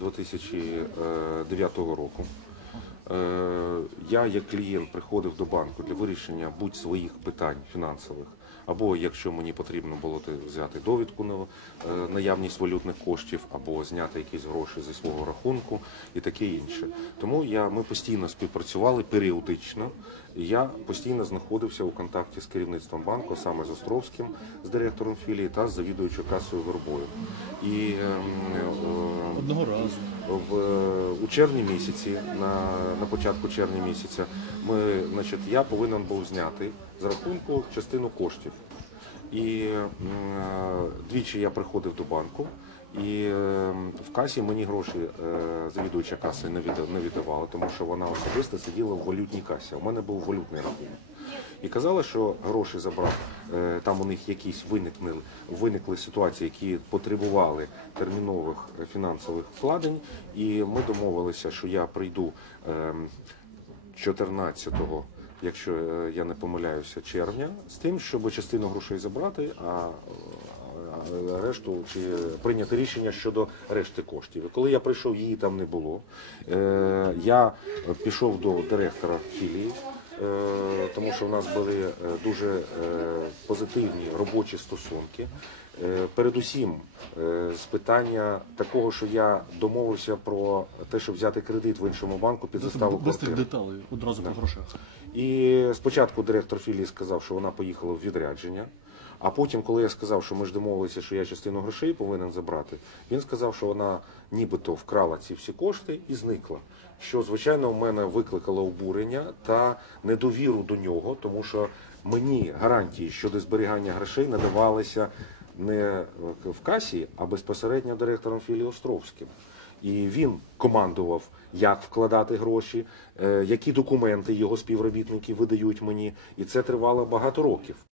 2009 року. Е, Я як клієнт приходив до банку для вирішення будь своїх питань фінансових, або якщо мені потрібно було взяти довідку на е, наявність валютних коштів, або зняти якісь гроші зі свого рахунку і таке інше. Тому я, ми постійно співпрацювали періодично. І Я постійно знаходився у контакті з керівництвом банку, саме з Островським, з директором філії та з завідуючою касою Вербою. І ем, е, Одного разу. в, у червні місяці, на, на початку червня місяця, ми, значить, я повинен був зняти з рахунку частину коштів. І е, двічі я приходив до банку, і е, в касі мені гроші е, завідуюча каси не віддавала, тому що вона особисто сиділа в валютній касі. У мене був валютний рахунок. І казали, що гроші забрав. е, Там у них якісь виникли, виникли ситуації, які потребували термінових фінансових вкладень. І ми домовилися, що я прийду ем, 14-го, якщо е, я не помиляюся, червня, з тим, щоб частину грошей забрати, а решту чи прийняти рішення щодо решти коштів. Коли я прийшов, її там не було. Е, Я пішов до директора філії. е, Тому що в нас були е, дуже е, позитивні робочі стосунки. Е, Передусім, е, з питання такого, що я домовився про те, щоб взяти кредит в іншому банку під заставу Без тих квартири. деталей одразу по грошах. І спочатку директор філії сказав, що вона поїхала в відрядження. А потім, коли я сказав, що ми ж домовилися, що я частину грошей повинен забрати, він сказав, що вона нібито вкрала ці всі кошти і зникла. Що, звичайно, в мене викликало обурення та недовіру до нього, тому що мені гарантії щодо зберігання грошей надавалися не в касі, а безпосередньо директором філії Островським. І він командував, як вкладати гроші, е, які документи його співробітники видають мені, і це тривало багато років.